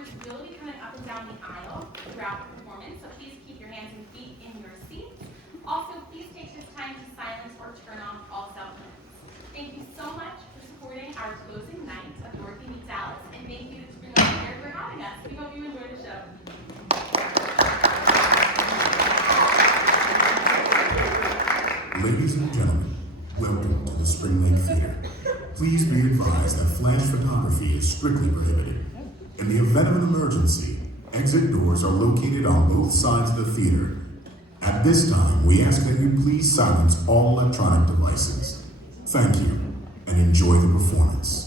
actors will be coming up and down the aisle throughout the performance, so please keep your hands and feet in your seats. Also, please take this time to silence or turn off all cell phones. Thank you so much for supporting our closing night of Dorothy Meets Alice, and thank you to Dorothy here for having us. We hope you enjoy the show. Ladies and gentlemen, welcome to the Spring Lake Theater. Please be advised that flash photography is strictly prohibited. In the event of an emergency, exit doors are located on both sides of the theater. At this time, we ask that you please silence all electronic devices. Thank you, and enjoy the performance.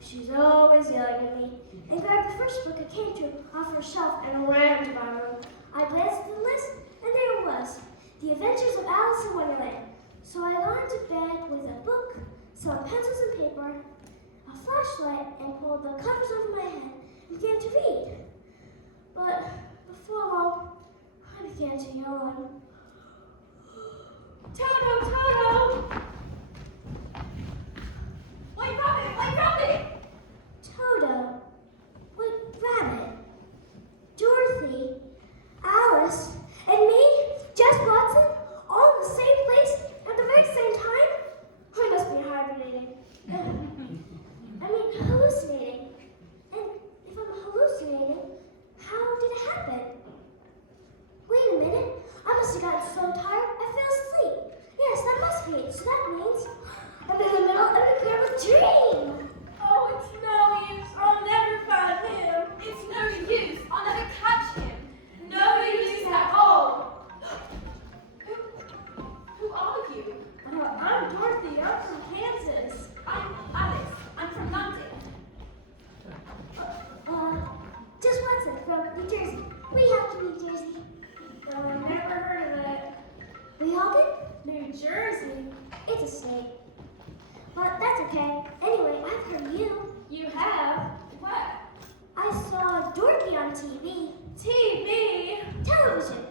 She's always yelling at me, and grabbed the first book I came to off her shelf and ran to my room. I glanced at the list, and there it was, The Adventures of Alice in Wonderland. So I got into bed with a book, some pencils and paper, a flashlight, and pulled the covers over my head and began to read. But before long, I began to yawn. Toto, Toto! White Rabbit! White Rabbit! Toto, White Rabbit, Dorothy, Alice, and me, Jess Watson, all in the same place at the very same time? I must be hibernating. Hallucinating. And if I'm hallucinating, how did it happen? Wait a minute, I must have gotten so tired I fell asleep. Yes, that must be it. So that means I'm in the middle of an incredible dream. Oh, it's no use. I'll never find him. It's no use. I'll never catch him. No use at all. Who are you? I'm Dorothy. I'm from Kansas. I'm Alice. I'm from London. Just Watson from New Jersey. We have to New Jersey. Never heard of it. Weehawken? New Jersey? It's a state. But that's okay. Anyway, I've heard you. You have? What? I saw Dorothy on TV. TV? Television.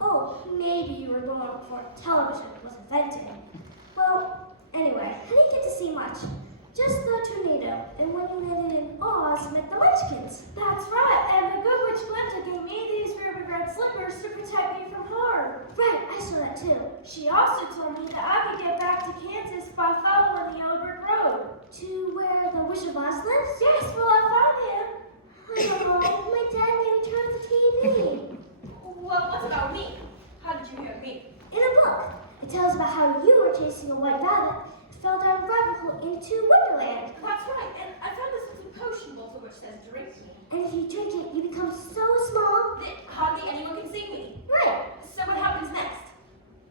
Oh, maybe you were born before television was invented. Well, anyway, I didn't get to see much. Just the tornado, and when you landed in Oz, met the Munchkins. That's right, and the good witch Glinda gave me these ruby red slippers to protect me from harm. Right, I saw that too. She also told me that I could get back to Kansas by following the Yellow Brick Road. into Wonderland. That's right, and I found this little potion bottle which says drink me. And if you drink it, you become so small. That hardly anyone can see me. Right. So what happens next?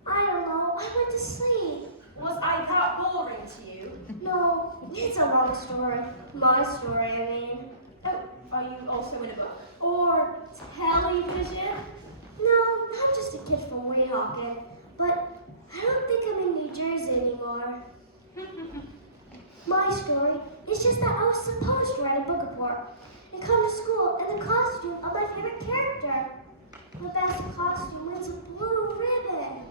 I don't know. I went to sleep. Was I that boring to you? No, it's a long story. My story, I mean. Oh, are you also in a book? Or television? No, I'm just a kid from Weehawken. But I don't think I'm in New Jersey anymore. My story is just that I was supposed to write a book report and come to school in the costume of my favorite character. The best costume is a blue ribbon.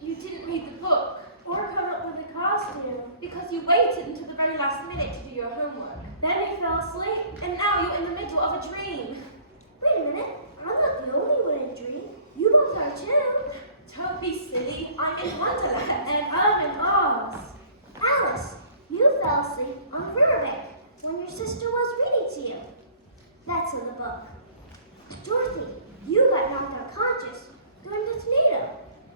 You didn't read the book. Or come up with a costume. Because you waited until the very last minute to do your homework. Then you fell asleep. And now you're in the middle of a dream. Wait a minute, I'm not the only one in a dream. You both are too. Don't be silly. I'm in Wonderland. And I'm in Oz. Alice, you fell asleep on the riverbank when your sister was reading to you. That's in the book. Dorothy, you got knocked unconscious during the tornado.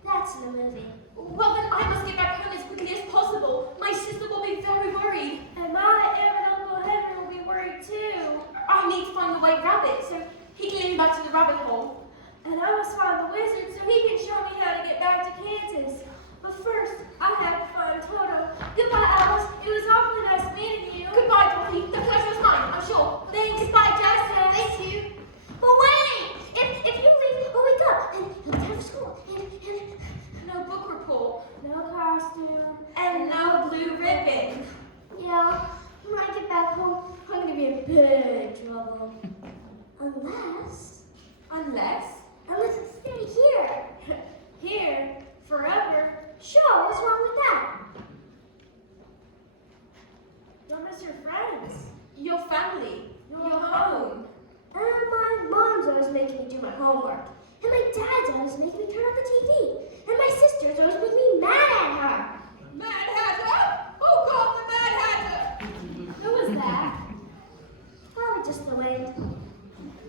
That's in the movie. Well, then I must get back home as quickly as possible. My sister will be very worried. And my aunt and Uncle Henry will be worried too. I need to find the white rabbit so he can lead me back to the rabbit hole. And I must find the wizard so he can show me how to get back to Kansas. But first, I have to find Toto. Goodbye, Alice. It was awfully nice meeting you. Goodbye, Dorothy. The pleasure was mine, I'm sure. Thanks. Goodbye, Jessica. Thank you. But wait! If you leave, I'll wake up and he'll be time for school. And No book report. no costume. And no blue ribbon. Yeah, when I get back home, I'm gonna be in big trouble. Unless I stay here. Here? Forever? Sure, what's wrong with that? Don't miss your friends. Your family. Your home. And my mom's always making me do my homework. And my dad's always making me turn on the TV. And my sister's always making me mad at her. Mad Hatter? Who called the Mad Hatter? Who was that? Probably just the wind.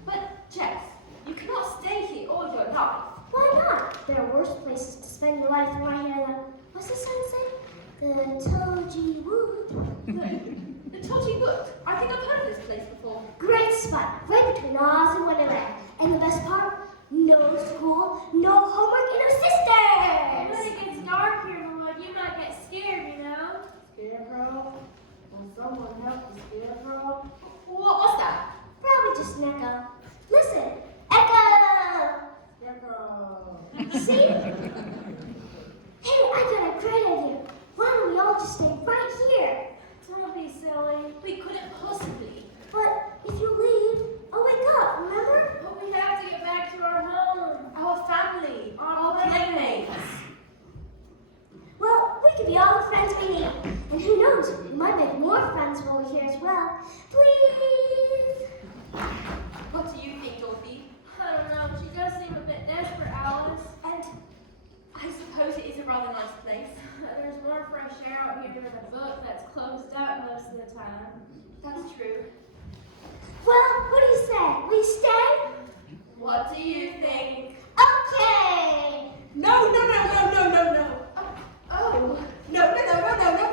But, Jess, you cannot stay here all your life. Why not? There are worse places to spend your life than right here. What's the song say? The Toji Wood. The Totty Wood. I think I've heard of this place before. Great spot, right between Oz and Wonderland. And the best part? No school, no homework, and no sisters! When it gets dark here in the wood, you might get scared, you know? Scarecrow? Will someone help the scarecrow? What was that? Probably just an echo. Listen, echo! Scarecrow. See? Hey, I got a great idea. Why don't we all just stay right here? Don't be silly. We couldn't possibly. But if you leave, I'll wake up, remember? But we have to get back to our home. Our family. Our playmates. Well, we could be all the friends we need. And who knows, we might make more friends while we're here as well. Please? What do you think, Dorothy? I don't know. She does seem a bit desperate, Alice. And I suppose it is a rather nice place. There's more fresh air out here than a book that's closed up most of the time. That's true. Well, what do you say? We stay? What do you think? Okay! No, no, no, no, no, no, no. Oh. No, no, no, no, no, no,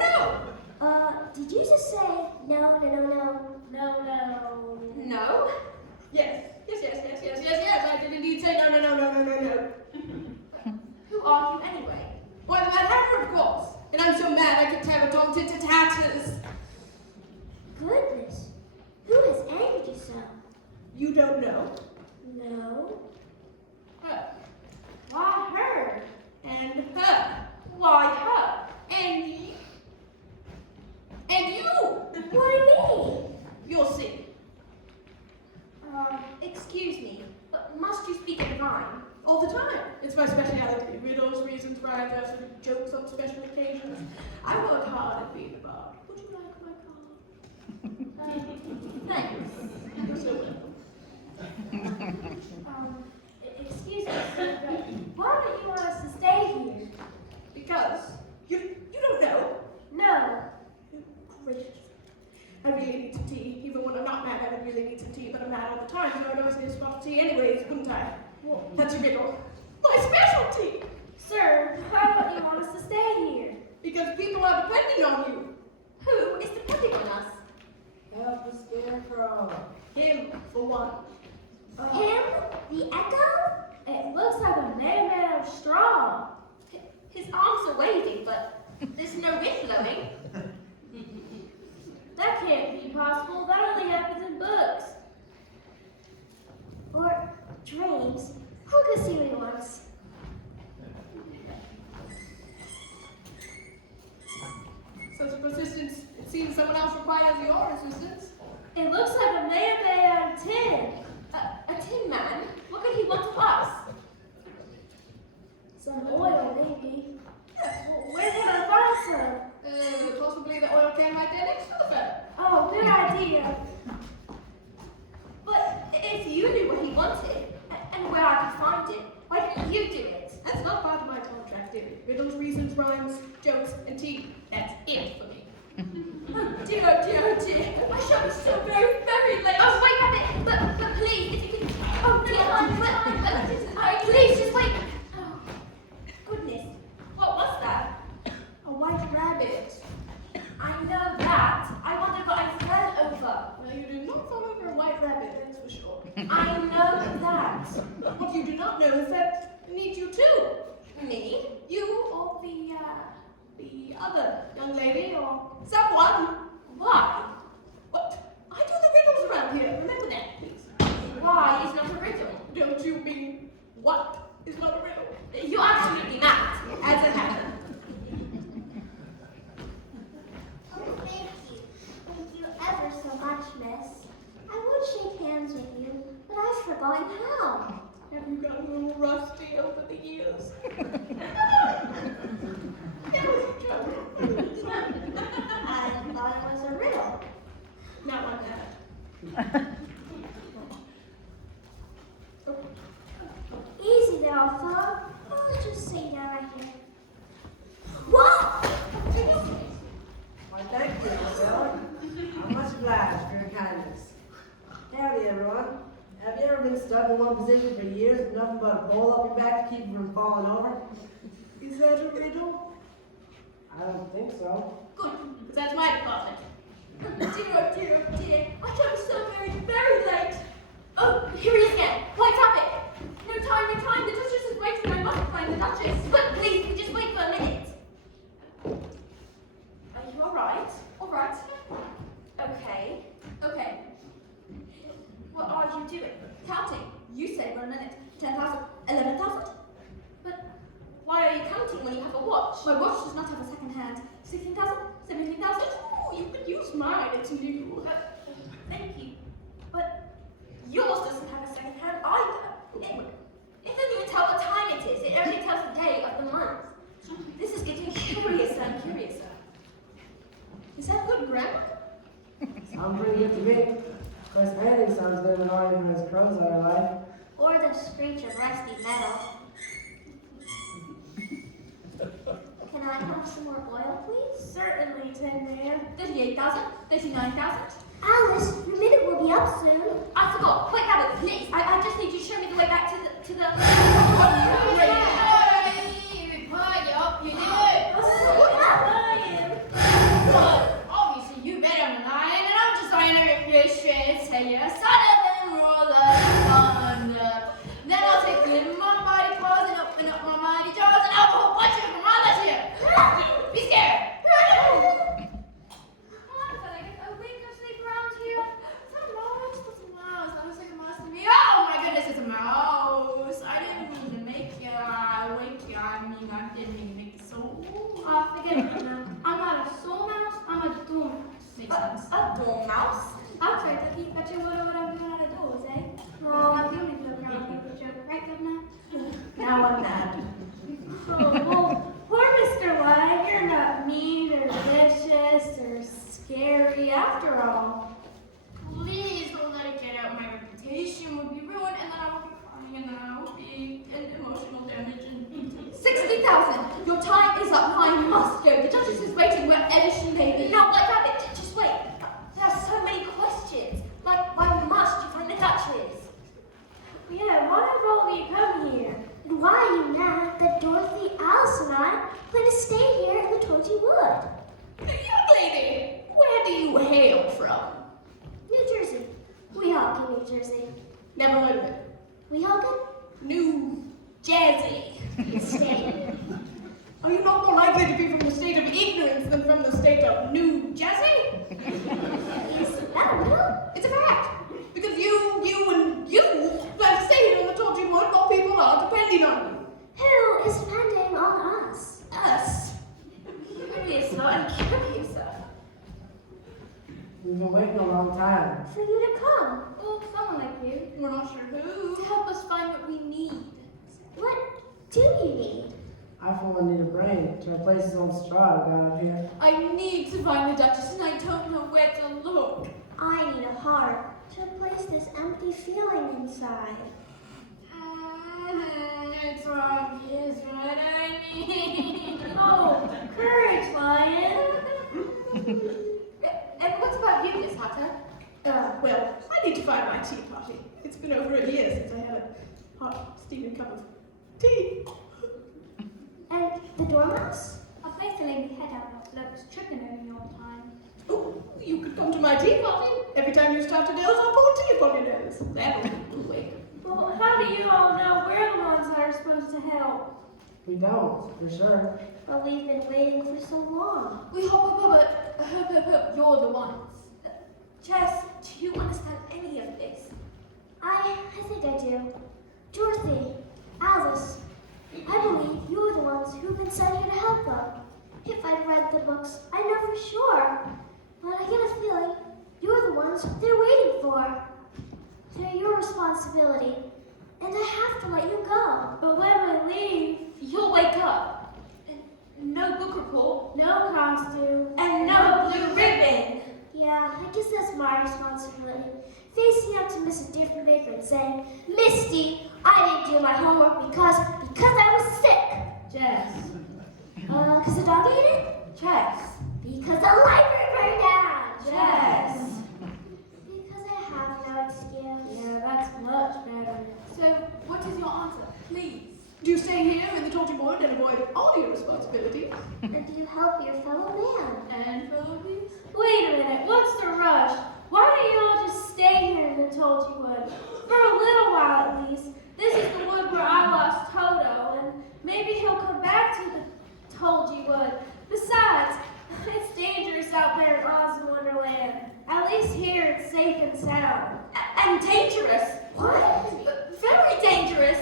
no. Did you just say no, no, no, no? No, no. No? Yes. Yes, I did indeed say no, no, no, no, no, no, no. Who are you anyway? Why, the Mad Hatter, of course. And I'm so mad I could tear a dog to tatters. Goodness. Who has angered you so? You don't know? No. Her. Why her? And her. Why her? And you. And you. Why me? You'll see. Excuse me, but must you speak in rhyme? All the time. It's my speciality. Riddles, reasons, rhymes, sort of jokes on special occasions. I work hard at being a bard. Would you like my card? Thanks. You're so welcome. Excuse me, sir, but why don't you want us to stay here? Because you don't know. No. Gracious. I really need some tea. Even when I'm not mad, I really need some tea, but I'm mad all the time, so I'd always need a spot of tea anyways, couldn't I? Well, that's a riddle. My specialty! Sir, why don't you want us to stay here? Because people are depending on you. Who? Him, for one. Him? The echo? It looks like a man made of straw. His arms are waving, but there's no wind blowing. That can't be possible. That only happens in books. Or dreams? Who could see me once? Such persistence, it seems someone else requires your assistance. It looks like a man made out of tin. A tin man? What could he want of us? Some oil, maybe. Well, where can I find some? Possibly the oil can right there next to the feather. Oh, good idea. But if you knew what he wanted, and where I could find it, why didn't you do it? That's not part of my contract, dear. Riddles, reasons, rhymes, jokes, and tea. That's it for me. Oh dear, oh dear, oh dear. I shall be so very, very late. Oh, wait, Rabbit, but please, if you could... Oh dear, but please, just wait. Oh, goodness, what was that? A white rabbit. I know that. I wondered what I fell over. Well, you did not fall over a white rabbit, that's for sure. I know that. What you do not know is that I need you too. Me? You or the other young lady or someone. Why? What? I do the riddles around here. Remember that, please. Why is not a riddle? Don't you mean what is not a riddle? You're absolutely mad. As it happened. Oh, thank you. Thank you ever so much, miss. I would shake hands with you, but I've forgotten how. Have you gotten a little rusty over the years? That was a joke. I thought it was a riddle. Not like that. Easy now, Philip. I'll just sit down right here. What? Why, thank you, Phil. I'm much obliged for your kindness. Howdy, everyone. Have you ever been stuck in one position for years with nothing but a pole up your back to keep you from falling over? Is that a riddle? I don't think so. Good, because that's my department. Dear, oh dear, oh dear. I shall be so very, very late. Oh, here he is again. White Rabbit. No time, no time. The Duchess is waiting. I must find the Duchess. But please, just wait for a minute. Are you alright? Alright. Okay. Okay. What are you doing? Counting. You say 1 minute. 10,000. 11,000? But why are you counting when you have a watch? My watch does not have a second hand. 16,000? 17,000? Oh, you could use mine. It's new. Thank you. But yours doesn't have a second hand either. It doesn't even tell what time it is. It only tells the day of the month. This is getting curiouser and curiouser. Is that good grammar? Sounds pretty good to me. Of course, anything sounds good when all even has crumbs on your life. Or the screech of rusty metal. Can I have some more oil, please? Certainly, Tin Man. 38,000? 39,000? Alice, your minute will be up soon. I forgot. Wait, Rabbit, please. I just need you to show me the way back to the... Obviously, you better than I am, and I'm just trying to rip your shreds, say you're sadder than roll of thunder. Then I'll take you in my mighty paws and open up my mighty jaws and I'll whole bunch of them from all here. Be scared. Oh my goodness, it's a mouse. I didn't mean to make you wake you. I didn't mean to make you so. Forget it now. I'm not a soul mouse, I'm a dormouse. Makes sense. A dormouse? I'll try to keep at you whatever you out of doors, eh? No, I'm the only joke around here with joke, right, Governor? Now I'm mad. Oh, well, poor Mr. White, you're not mean or vicious or scary after all. Please don't let it get out. My reputation will be ruined, and then I will be crying, and then I will be in emotional damage and 60,000. Your time is up. I must go. The Duchess is waiting wherever she may be. No, White Rabbit, just wait. There are so many questions. Like, why must you find the Duchess? Yeah, why have all of you come here? And why are you mad that Dorothy, Alice, and I plan to stay here in the Torchy Wood? Young lady, where do you hail from? Never heard of it. Weehawken? New Jersey. State. Are you not more likely to be from the state of ignorance than from the state of New Jersey? Is that real? It's a fact. Because you have stayed on the Torchy Wood while people are depending on you. Who is depending on us? Us. You really starting to kill yourself. We've been waiting a long time. For you to come. Or someone like you. We're not sure who. To help us find what we need. What do you need? I for one need a brain to replace his own straw guy up here. I need to find the Duchess and I don't know where to look. I need a heart to replace this empty feeling inside. It's obvious what I need. Oh, courage, Lion. And what about you, Miss Hatter? Well, I need to find my tea party. It's been over a year since I had a hot, steaming cup of tea. And the dormouse? I place the lady head out of floats, tripping over your time. Oh, you could come to my tea party. Every time you start to nose, I'll pour tea upon your nose. That'll wake. Well, how do you all know we're the ones that are supposed to help? We don't, for sure. Well, we've been waiting for so long. We hope you're the ones. Jess, do you understand any of this? I think I do. Dorothy, Alice, I believe you're the ones who've been sent here to help them. If I'd read the books, I know for sure. But I get a feeling you're the ones they're waiting for. They're your responsibility, and I have to let you go. But when I leave, You'll wake up. And no book report. no costume. And no blue ribbon. Yeah, I guess that's my responsibility. Facing up to Mrs. Diefenbaker and saying, Misty, I didn't do my homework because I was sick. Jess. Because the dog ate it? Jess. Because the library burned down. Jess. Because I have no excuse. Yeah, that's much better. So, what is your answer? Please. Do you stay here in the Torchy Wood and avoid all your responsibilities? And do you help your fellow man? And Philippines? Wait a minute, what's the rush? Why don't you all just stay here in the Tulgey Wood? For a little while at least. This is the wood where I lost Toto, and maybe he'll come back to the Tulgey Wood. Besides, it's dangerous out there in Oz and Wonderland. At least here it's safe and sound. And dangerous. What? Very dangerous.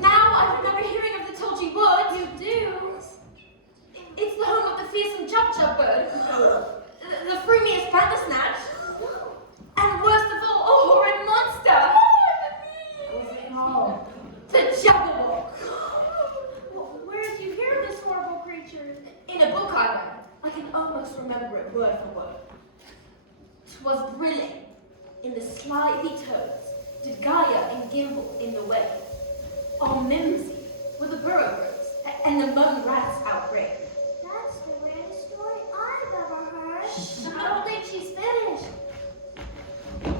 Now I remember hearing of the Tulgey Wood. You do? It's the home of the fearsome chub bird. The frumiest bandersnatch. And worst of all, a horrid monster. What's it called? The Jabberwock. Where did you hear this horrible creature? In a book I read. I can almost remember it word for word. 'Twas brilliant. In the slithy toads did Gaia and Gimble in the way. On Mimsy were the burrowers and the mum rats outbreak. That's the weirdest story I've ever heard. I don't think she's finished.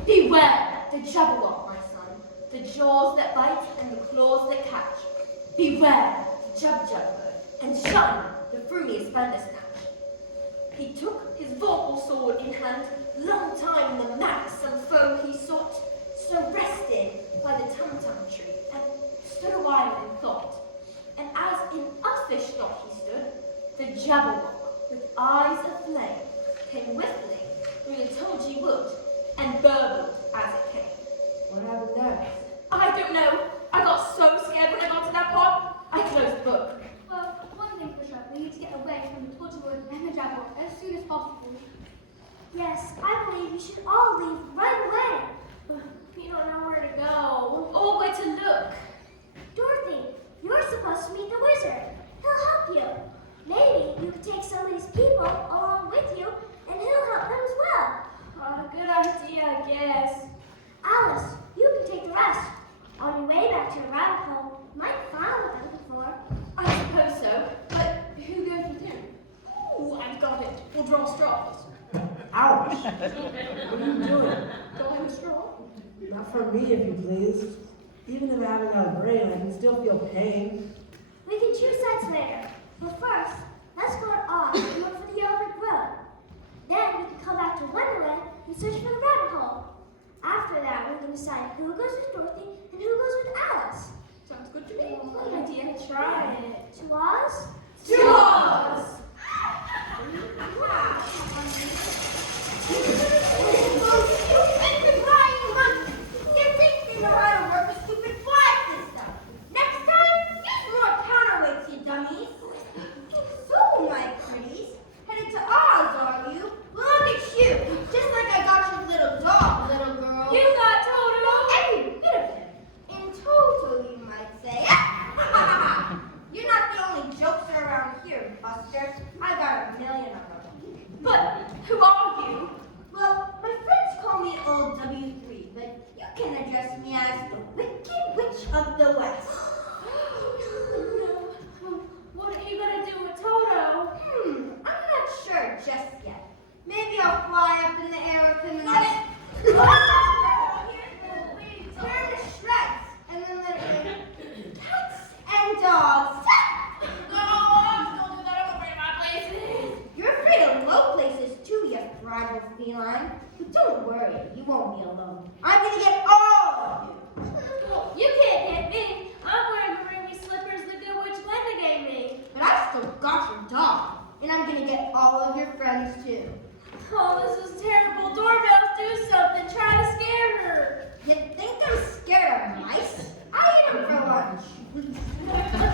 Beware the Jabberwock, my son, the jaws that bite and the claws that catch. Beware the Jubjub, and shun the frumiest bandersnatch. He took his vorpal sword in hand, long time the mat some foe he sought, so rested by the tum-tum tree, and stood a while in thought. And as in uffish thought he stood, the Jabberwock, with eyes aflame, came whistling through the Tulgey Wood, and burbled as it came. What happened next? I don't know. I got so scared when I got to that part, I closed the book. Well, one thing for sure, we need to get away from the Torchy Wood and the Jabberwock as soon as possible. Yes, I believe you should all leave right away. We don't know where to go. Or where to look. Dorothy, you're supposed to meet the wizard. He'll help you. Maybe you could take some of these people along with you, and he'll help them as well. Good idea, I guess. Alice, you can take the rest. On your way back to your rabbit hole, you might find what they're looking for. I suppose so, but Who goes with him? Ooh, I've got it. We'll draw straws. Ouch! What are you doing? Drawing a straw? Not for me, if you please. Even if I haven't got a brain, I can still feel pain. We can choose sides later. But first, let's go to Oz and look for the yellow brick road. Then we can come back to Wonderland and search for the rabbit hole. After that, we can can decide who goes with Dorothy and who goes with Alice. Sounds good to me. Good idea. Try it. To Oz? To Oz! So, my pretties, headed to Oz, are you? Look at you, just like I got your little dog, little girl. You got Toto. Every bit of him. In total, you might say. You're not the only jokester around here, Buster. I got a million of them. But who are you? Well, my friends call me Old W3, but you can address me as the Wicked Witch of the West. What are you gonna do with Toto? I'm not sure just yet. Maybe I'll fly up in the air with him and tear him to shreds, and then let him cats and dogs. No, don't do that. I'm afraid of my places. You're afraid of low places too, you fragile feline. But don't worry, you won't be alone. I'm gonna get all of you. Well, you can't get me. I'm wearing the roomy slippers the good witch Glenda gave me. But I've still got your dog, and I'm gonna get all of your friends too. Oh, this is terrible. Doorbell, do something. Try to scare her. You think I'm scared of mice? I eat them for lunch.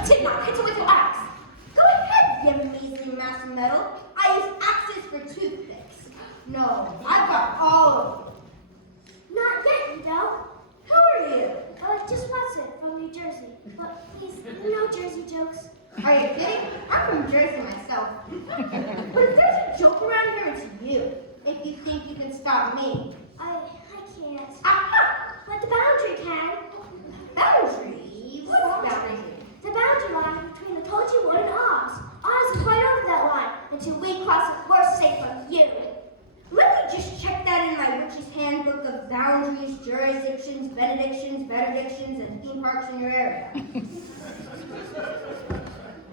Tidmark, hit her with your axe. Go ahead, you measly mass of metal. I use axes for toothpicks. No, I've got all of you. Not yet, you know. Who are you? Just Watson from New Jersey. But please, no Jersey jokes. Are you kidding? I'm from Jersey myself. But if there's a joke around here, it's you. If you think you can stop me. I can't. Aha! But the boundary can. Boundary? What's boundary? The boundary line between the Tulgey Wood and Oz. Oz is right over that line until we cross it, we're safe from you. Let me just check that in my witch's handbook of boundaries, jurisdictions, benedictions, and theme parks in your area.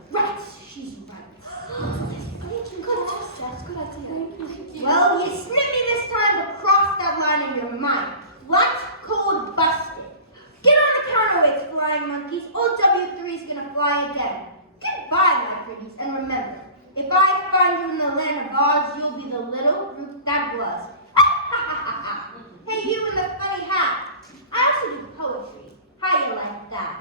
Right, she's right. Good idea. Well, you snipped me this time to cross that line in your mind. Flat, cold, busted. Get on the counterweights, flying monkeys. Old W3's gonna fly again. Goodbye, my pretties, and remember, if I find you in the land of Oz, you'll be the little group that was. Hey, you in the funny hat. I also do poetry. How you like that?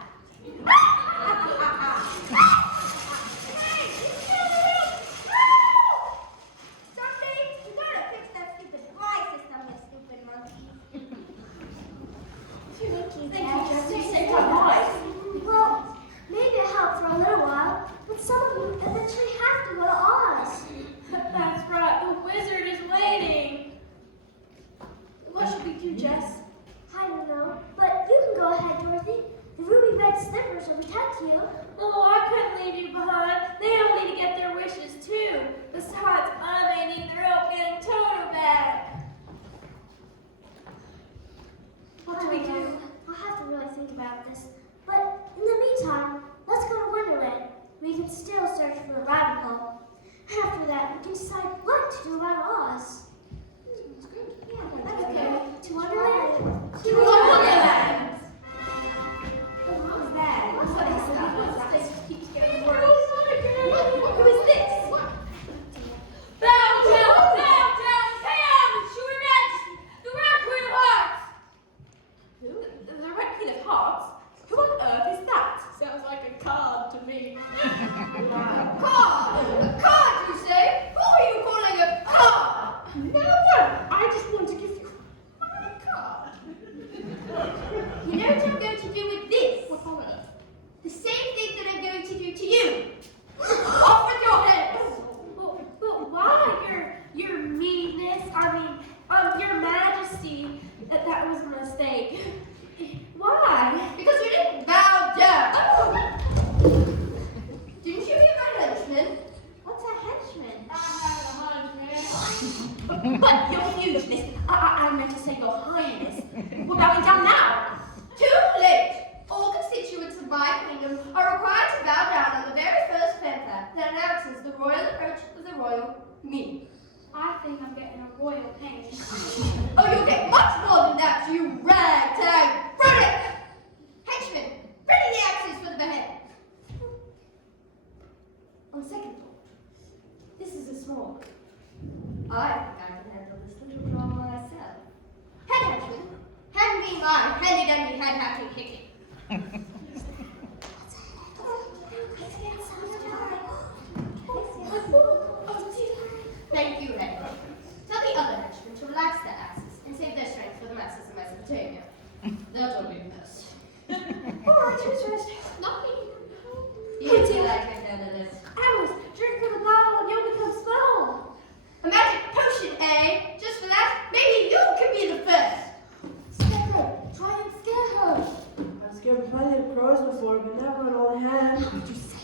Someday, you gotta fix that stupid fly system, you stupid monkey. Thank you, Jess. You saved our lives. Well, maybe it helped for a little while, but some of you eventually have to go to Oz. That's right. The wizard is waiting. What should we do, Jess? I don't know, but you can go ahead, Dorothy. The ruby red slippers will protect you. Oh, I couldn't leave you behind. They all need to get their wishes too. Besides, I may need their help getting Toto back. What do we do? I'll have to really think about this. But in the meantime, let's go to Wonderland. We can still search for the rabbit hole. After that, we can decide what to do about Oz. Sounds good. Yeah, that's okay. To Wonderland? To Wonderland! What was that? What's this? Keeps getting worse. Who is this? Bow down, pay homage to Her Majesty, the Red Queen of Hearts. Who? The Red Queen of Hearts? Who on earth is that? Sounds like a card to me. Card! A card, you say? Who are you calling a card? No one. I just want to give you my card. You know what I'm going to do with this? What on earth? The same thing that I'm going to do to you. Off with your head! But why? Your meanness, your majesty, that was a mistake. Why? Because you didn't bow down. Didn't you hear my henchman? What's a henchman? But your hugeness, I meant to say your highness. We're bowing down now. Too late. All constituents of my kingdom are required to bow down on the very first fanfare that announces the royal approach of the royal me. I think I'm getting a royal pain. Oh, you'll get much more than that, you ragtag I think I can handle this little girl myself. Head henchman, hand me my handy-dandy head-hacking kicking. Thank you, Henry. Tell the other henchmen to relax their asses and save their strength for the masses of Mesopotamia. That'll be best. Alright, who's first? Not me. You feel like I handle it. Alice, drink from the bottle and you'll become small. A magic potion, eh? Just for that, maybe you can be the first. Scarecrow, try and scare her. I've scared plenty of crows before, but never an old hen.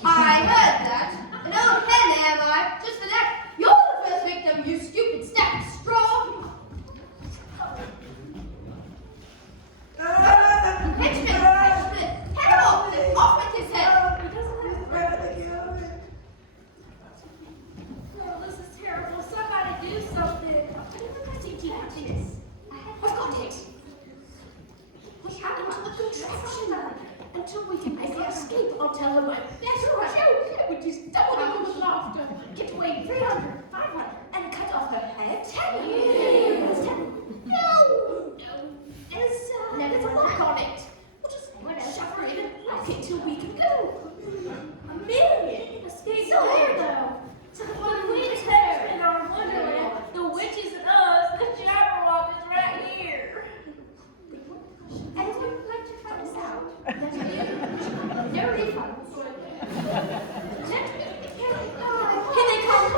I heard that. An old hen, am I? Just for that, you're the first victim, you stupid stack of straw. Henchman, head off with his head. Oh, this is terrible. Somebody do something. I think you have this. I've got it. We have to the contraption. Until we can make the escape, I'll tell her my best joke, which is doubling with laughter. Get away 300, 500, and cut off her head. 10 years. No. There's a lock on it. We'll just shove her in and lock it till we can go. $1 million. Escape there, though. So when we tear in our wonderland, the witches and us, the Jabberwock is right here. Anyone would like to try this out? No refund. Here they come.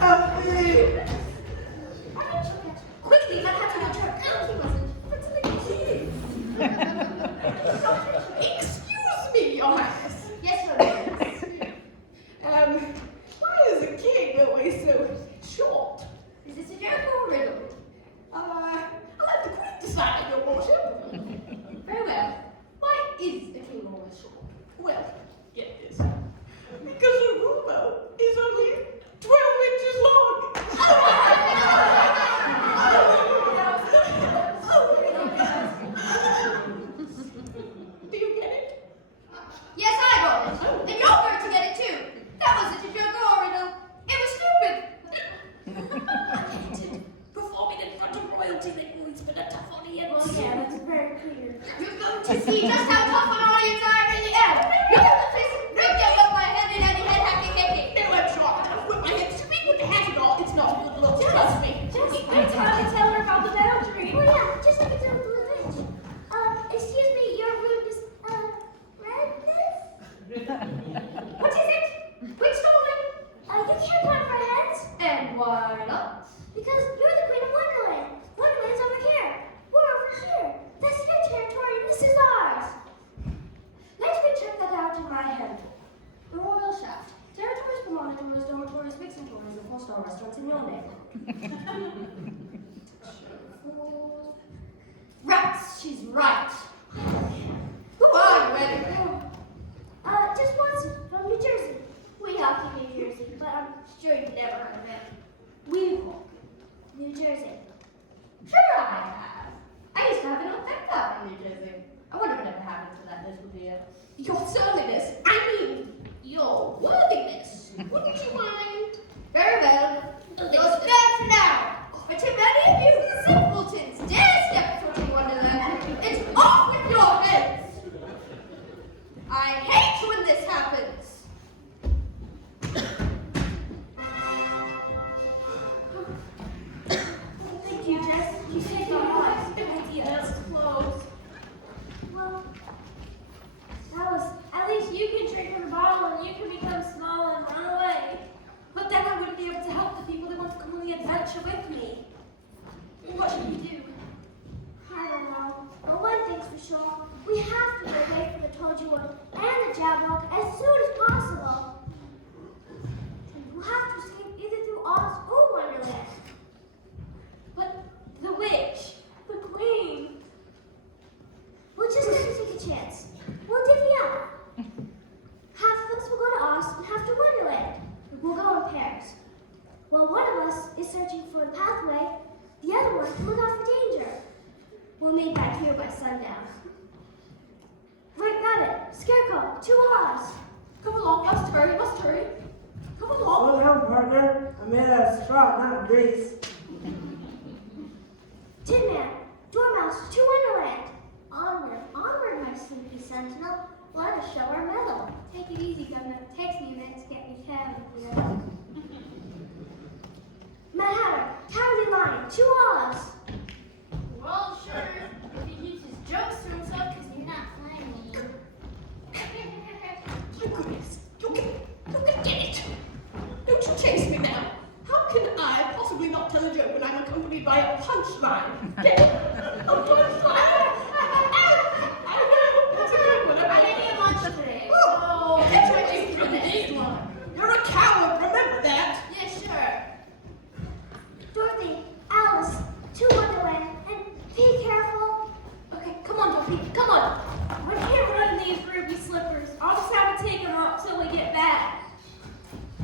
Help me! Quickly, that had to be a jerk. No, he wasn't. What's in the keys? Excuse me, Your Highness. Yes, Your Highness. Why is a king always so short? Is this a joke or a riddle? I'll let the queen decide, Your Worship. Very well. Why is the king always short? Well, get this. Because a rumor is only 12 inches long. Do you get it? Yes, I got it. And you're going to get it too. That wasn't a joke or a riddle. It was stupid. Performing in front of royalty, they've always been a tough audience. Well, yeah, that's very clear. You're going to see just how tough an audience I really am. You're going to face bring down up my head and any head hacking kicking. No, I'm sure I've whipped my head sweet with the hat and all. It's not a good look, trust me. Just tell her about the boundary. Oh yeah, just like it's a blue witch. Excuse me, your rudeness, redness? What is it? Which stolen? You can't climb our heads. And why not? Because you're the queen of Wonderland. Wonderland's over here. We're over here. That's your territory, and this is ours. Let me check that out in my head. The royal shaft. Territories, promontories, dormitories, mixatories, and four-star restaurants in your name. Rats, she's right. Who are you, anyway? Just once from New Jersey. Weehawken, New Jersey, but I'm sure you've never heard of it. Weehawken. New Jersey. Sure I have. I used to have an old pet in New Jersey. I wonder whatever happened to that little dear. Your surliness, I mean, your worthiness. Wouldn't you mind? Very well. You're spared for now. But too many of you simpletons dare step foot in Wonderland. It's off with your heads. I hate when this happens. Thank you, Jess. You saved my life. That's close. Well, at least you can drink from the bottle and you can become small and run away. But then I wouldn't be able to help the people that want to come on the adventure with me. What should we do? I don't know. But one thing's for sure. We have to get away from the Toadwood and the Jabberwock as soon as possible. We'll have to escape either through Oz or Wonderland. But the witch, the queen. We'll just have to take a chance. We'll divvy up. Half of us will go to Oz and half to Wonderland. We'll go in pairs. While one of us is searching for the pathway, the other one can look out for danger. We'll meet back here by sundown. Right, got it. Scarecrow, along, must hurry, must hurry. Come along. Slow down, partner. I'm made out of straw, not grease. Tin Man, Dormouse to Wonderland. Onward, onward, my sleepy sentinel. Let us show our mettle. Take it easy, Governor. It takes me a minute to get me out of here. Mad Hatter, Cowardly Lion, to Oz. Well, sure, if he keeps his jokes to himself because you're not playing me. My goodness, you can get it. Don't you chase me now. How can I possibly not tell a joke when I'm accompanied by a punchline? Get it? A punchline? That's a good one. I didn't eat lunch today, Oh, so that's I what just you did need it. one. You're a coward, remember that. Yeah, sure. Dorothy, Alice, to Wonderland. And be careful. Okay, come on, Dorothy, come on. I can't run in these ruby slippers. I'll just have to take them off till we get back.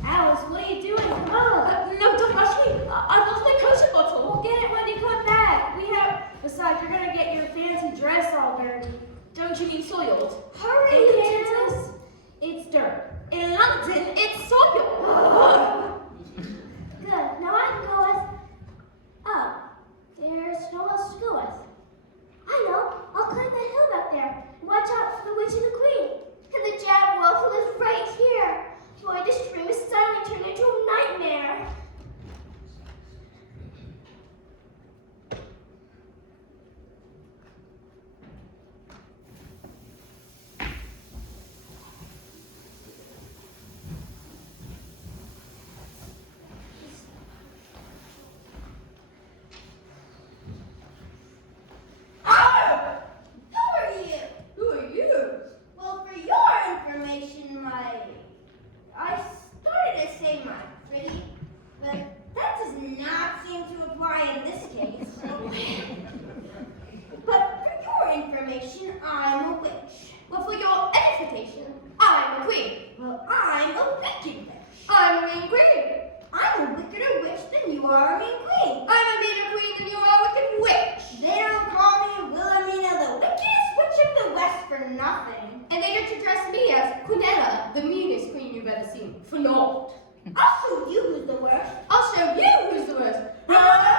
Alice, what are you doing? Come on. No, don't rush me. I've lost my potion bottle. We'll get it when you come back. Besides, you're gonna get your fancy dress all dirty. Don't you mean soiled? Hurry, In Kansas. It's dirt. In London, it's soiled. Good. Now I can go with. Oh, there's no one else to go with. I know. I'll climb that hill back there. And watch out for the witch and the queen. And the Jab Wolf who lives right here. Boy, this dream is suddenly turned into a nightmare. Who are you? Well, for your information, I started to say my pretty, but that does not seem to apply in this case. But for your information, I'm a witch. Well, for your edification, I'm a queen. Well, I'm a wicked witch. I'm a mean queen. I'm a wickeder witch than you are a mean queen. I'm a meaner queen than you are a wicked witch. They don't call me Wilhelmina the wickedest witch of the West for nothing. And they get to dress me as Quinella, the meanest queen you've ever seen. For naught. I'll show you who's the worst. I'll show you who's the worst. Wait a minute.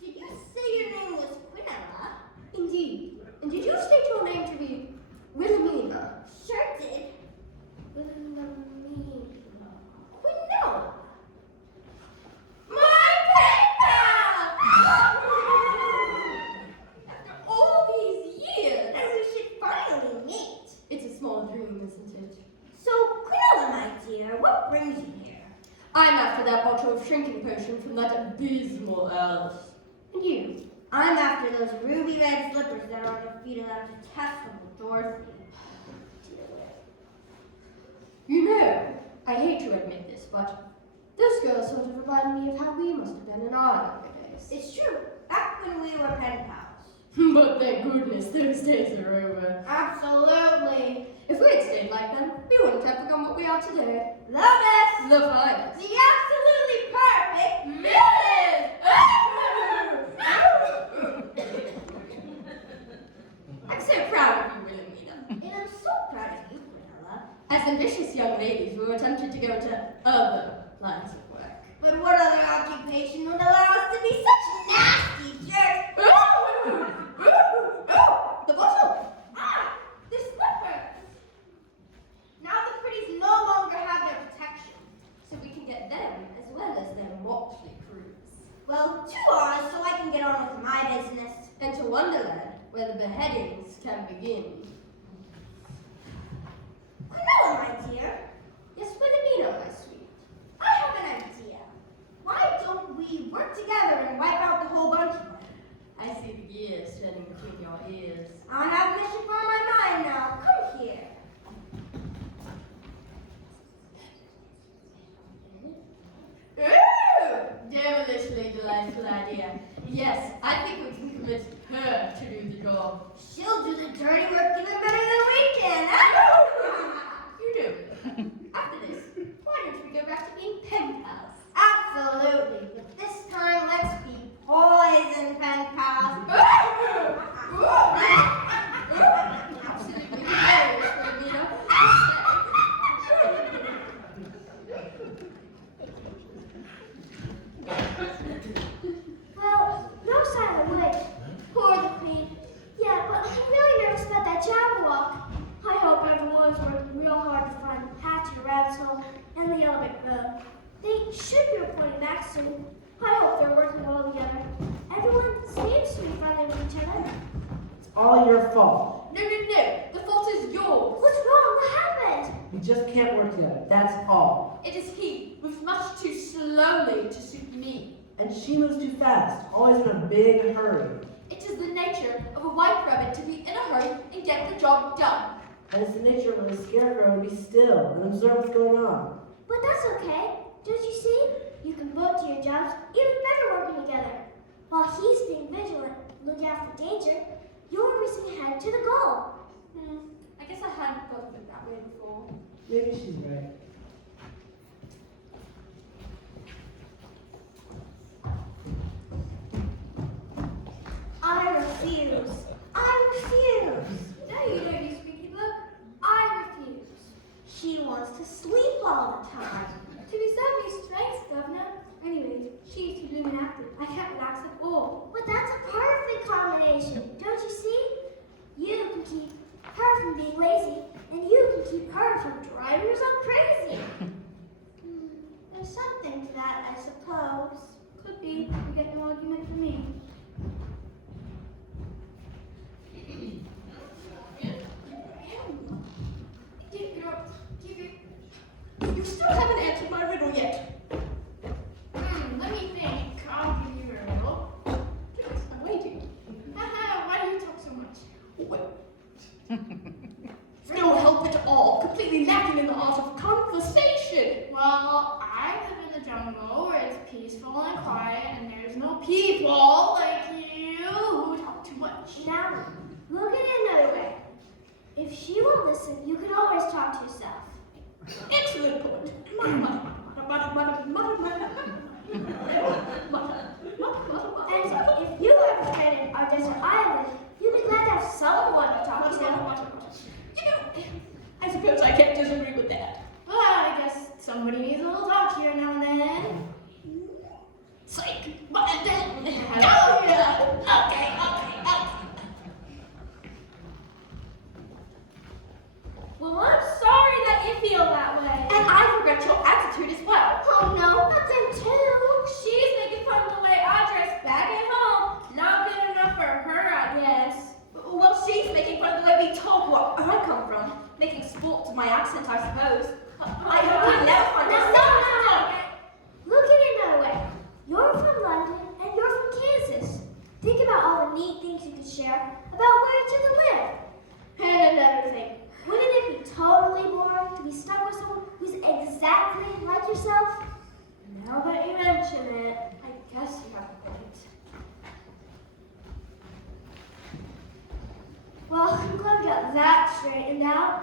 Did you say your name was Quinella? Indeed. And did you state your name to be Wilhelmina? Sure did. Wilhelmina. Quinella. My pen pal! After all these years. And we should finally meet. It's a small dream, isn't it? So, Quinella, my dear, what brings you here? I'm after that bottle of shrinking potion from that abysmal Alice. And you? I'm after those ruby red slippers that are on the feet of that detestable Dorothy. You know, I hate to admit this, but those girls sort of remind me of how we must have been in our younger days. It's true. Back when we were pen pals. But thank goodness those days are over. Absolutely. If we had stayed like them, we wouldn't have become what we are today. The best. The finest. The absolutely perfect. Millions! I'm so proud of you, Wilhelmina. And I'm so proud of you, Quinella. As ambitious young ladies who are tempted to go into other lines of work. But what other occupation would allow us to be such nasty jerks? The bottle! Ah, the slippers. Now the pretties no longer have their protection. So we can get them as well as their motley crews. Well, 2 hours so I can get on with my business. And to Wonderland, where the beheadings can begin. Quinella, my dear, Yes, Wilhelmina, my sweet. I have an idea. Why don't we work together and wipe out the whole bunch of them? I see the gears turning between your ears. I have a mission for my mind now. Come here. Ooh! Devilishly delightful idea. Yes, I think we can convince her to do the job. She'll do the dirty work even better than we can. You do. After this, why don't we go back to being pen pals? Absolutely. But this time, let's be poison pen pals. all your fault. No, the fault is yours. What's wrong? What happened? We just can't work together, that's all. It is he, moves much too slowly to suit me. And she moves too fast, always in a big hurry. It is the nature of a white rabbit to be in a hurry and get the job done. And it's the nature of a scarecrow to be still and observe what's going on. But that's okay. Don't you see? You can both do your jobs even better working together. While he's being vigilant, looking out for danger, you're racing ahead to the goal. I guess I hadn't thought of it that way before. Maybe she's right. I refuse. I refuse. No, you don't, you squeaky bug. I refuse. She wants to sleep all the time. To be so strengths, Governor. Anyways, she's too blooming active. I can't relax at all. But that's a perfect combination, don't you see? You can keep her from being lazy, and you can keep her from driving yourself crazy. There's something to that, I suppose. Could be. You get no argument from me. You still haven't answered my riddle yet. Let me think. I'll give you a riddle. Yes, I'm waiting. Haha, why do you talk so much? Well, no help at all. Completely lacking in the art of conversation. Well, I live in the jungle where it's peaceful and quiet and there's no people like you who talk too much. Now, look at it another way. If she won't listen, you can always talk to yourself. Excellent point. And if you ever stranded our desert island, you'd be glad to have someone to talk to. You know, I suppose I can't disagree with that. Well, I guess somebody needs a little talk here now and then. Psych. But then, oh yeah. Okay. Well, I'm sorry that you feel that way. And I regret your attitude as well. Oh no, not them too. She's making fun of the way I dress back at home. Not good enough for her, I guess. Well, she's making fun of the way we talk where I come from. Making sport of my accent, I suppose. I hope you never understand. No. Look at it another way. You're from London and you're from Kansas. Think about all the neat things you could share about where each other live. And another thing. Wouldn't it be totally boring to be stuck with someone who's exactly like yourself? Now that you mention it, I guess you have a point. Well, I'm glad we got that straightened out.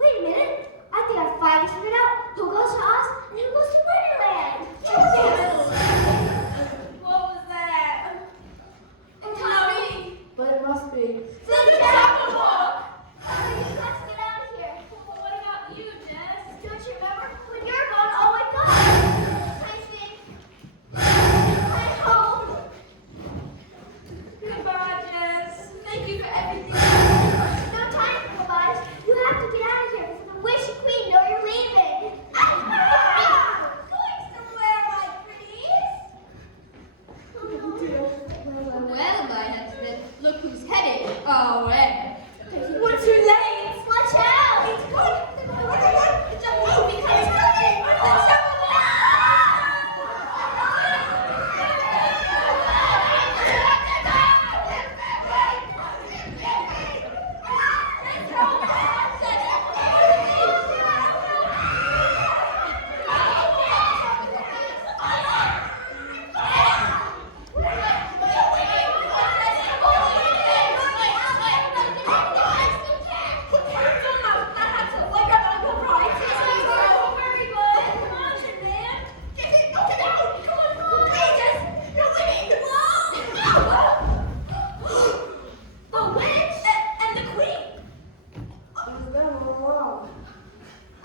Wait a minute. I think I finally figured out who goes to Oz and who goes to Wonderland. Yes! What was that? Tommy! But it must be. The capital! Let's get out of here. Well, what about you, Jess? Don't you remember? When you're gone, all I got. I think. I hope. Goodbye, Jess. Thank you for everything. No time for goodbyes. You have to get out of here before the Wish Queen know you're leaving. Going somewhere, my pretties. Well, my husband, look who's headed away. We're too late. Watch out. It's good.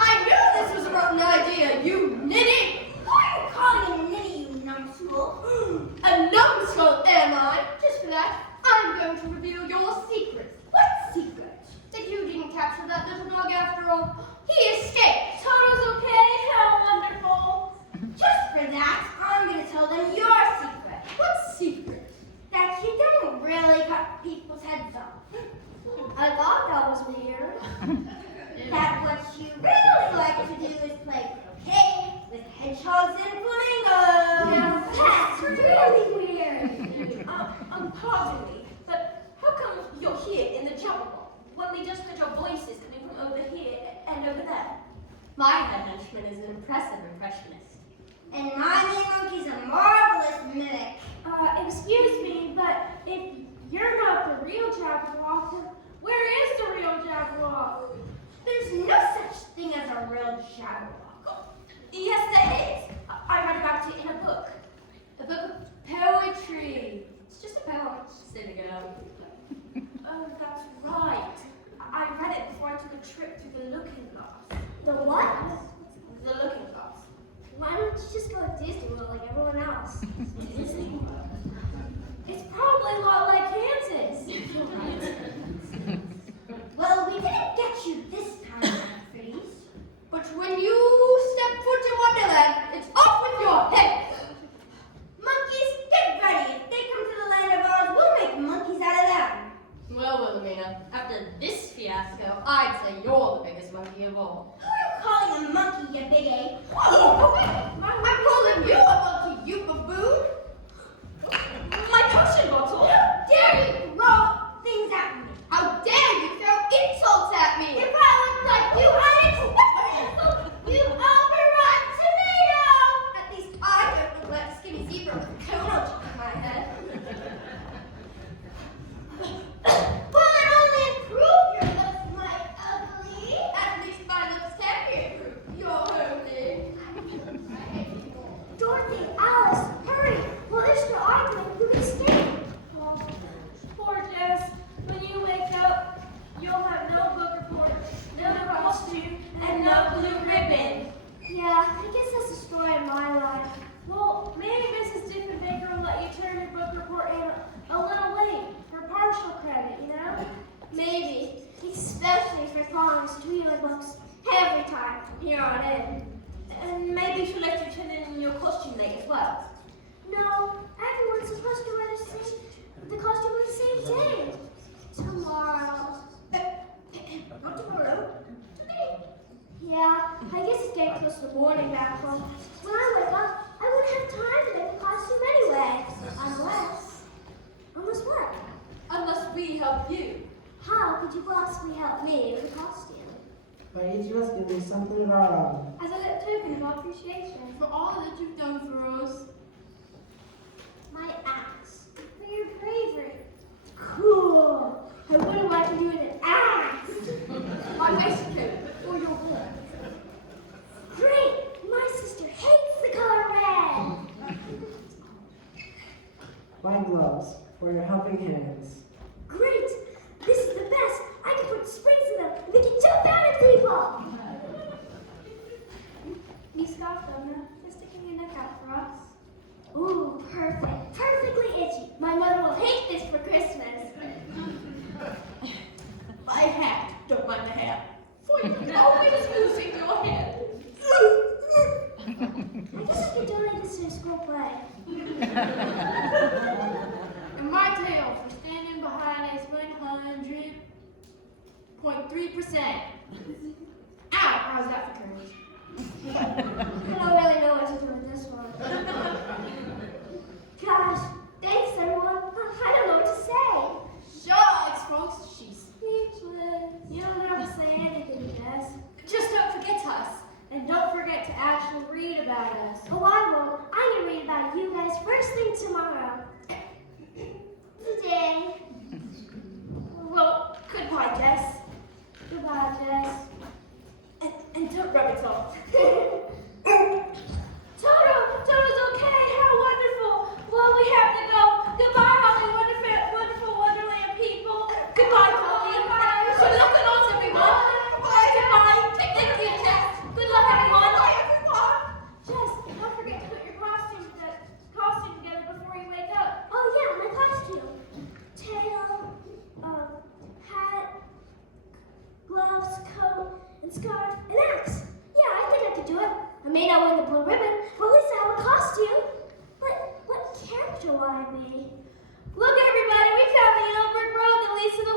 I knew this was a rotten idea, you ninny! Why are you calling him Minnie, you numbskull? A numbskull, am I? Just for that, I'm going to reveal your secret. What secret? That you didn't capture that little dog after all. He escaped. Toto's okay? How wonderful. Just for that, I'm going to tell them your secret. What secret? That you don't really cut people's heads off. I thought that was weird. That what you really like to do is play croquet with hedgehogs and flamingos. Now that's really weird. Pardon me, but how come you're here in the chapel hall when we just heard your voices coming from over here and over there? My head henchman is an impressive impressionist. And my main monkey's a marvelous mimic. Excuse me, but if you're not the real Jabberwock, where is the real Jabberwock? There's no such thing as a real Jabberwock. Yes, there is. I read about it in a book. A book of poetry. It's just a poem. Say it again. Oh, that's right. I read it before I took a trip to the Looking Glass. The what? The Looking Glass. Why don't you just go to Disney World like everyone else? It's probably a lot like Kansas. Well, we didn't get you this time, Freeze. But when you step foot in Wonderland, it's off with your head. Monkeys, get ready. If they come to the land of Oz, we'll make monkeys out of them. Well, Wilhelmina, after this fiasco, I'd say you're the biggest monkey of all. Who are you calling a monkey, you big ape? I'm calling you a monkey, you baboon. My potion bottle. How dare you throw things at me? How dare you throw insults at me? If I looked like you, I'd insult you overripe tomato! At least I don't look like a skinny zebra with a cone on top of my head. Will it only improve your looks, my ugly? At least my looks can be improved. You're homely. Dorothy, Alice, hurry! Well, there's no argument. Who can stay? Oh, poor Jess. When you wake up, you'll have no book report, no costume, and no blue ribbon. Yeah, I guess that's the story of my life. Well, maybe Mrs. Diffenbaker will let you turn your book report in a little late for partial credit, you know? Maybe, especially for following streamer books every time from here on in. And maybe she'll let you turn in your costume late as well. No, everyone's supposed to wear the costume on the same day. Tomorrow. Not tomorrow. Today. Yeah, I guess it's getting close to the morning back home. When I wake up, I wouldn't have time to make the costume anyway. Unless what? Unless we help you. How could you possibly help me with the costume? By each of us give me something of our own. As a little token of appreciation. For all that you've done for us. My axe. For your bravery. Cool. I wouldn't like to do with an axe. My waistcoat. Or your wool. Great. My sister hates the color red. My gloves for your helping hands. Great. This is the best. I can put springs in them and they can jump out at people. You scoffed on her for sticking your neck out for us. Ooh, perfect. Perfectly itchy. My mother will hate this for Christmas. My hat. Don't mind the hat. For you're always losing your head. I guess I could donate this to a school play. And my tail for standing behind us 100.3%. Ow! How's that for courage? I don't really know what to do with this one. Gosh, thanks everyone. I don't know what to say. Shucks, folks. She's Speechless. You don't have to say anything, Jess. Just don't forget us. And don't forget to actually read about us. Oh, I won't. I'm gonna read about you guys first thing tomorrow. Today. Well, goodbye, Jess. Goodbye, Jess. And don't rub it off. Toto's okay. How wonderful. Well, we have to go. Goodbye, all the wonderful Wonderland people. Goodbye, Polly. Good luck on us, everyone. Goodbye. Thank you, Jess. Good luck, everyone. Bye, everyone. Jess, don't forget to put your costume together before you wake up. Oh yeah, my costume. Tail, hat, gloves, coat, and scarf, and axe. Yeah, I think I could do it. I may not win the blue ribbon, but at least I have a costume. What character will I be? Look, everybody, we found the old brick road that leads to the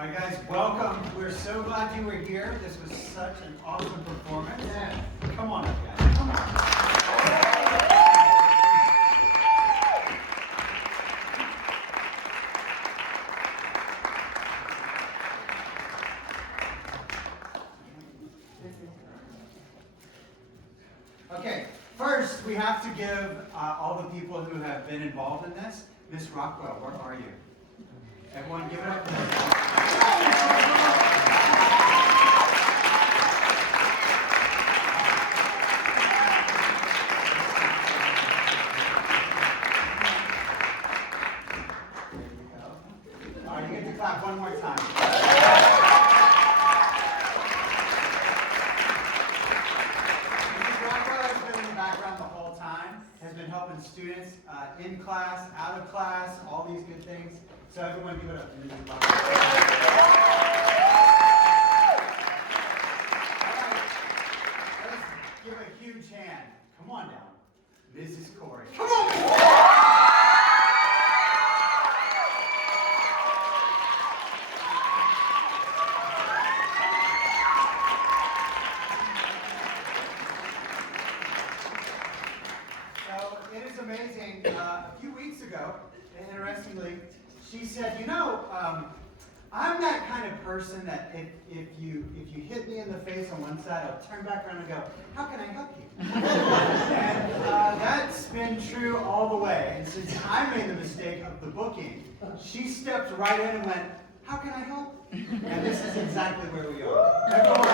All right, guys, welcome. We're so glad you were here. This was such an awesome performance. Come on up, guys. Come on. Okay, first we have to give all the people who have been involved in this. Miss Rockwell, where are you? Everyone give it up for her. All right, you get to clap one more time. Mrs. Rockwell has been in the background the whole time, has been helping students in class, out of class, all these good things. So everyone give it up to Mrs. Rockwell. All right, let's give a huge hand. Come on down. Mrs. Corey. Come on, Mrs. Corey. It is amazing. A few weeks ago, interestingly, she said, you know, I'm that kind of person that if you hit me in the face on one side, I'll turn back around and go, how can I help you? And that's been true all the way. And since I made the mistake of the booking, she stepped right in and went, how can I help? And this is exactly where we are. Everyone,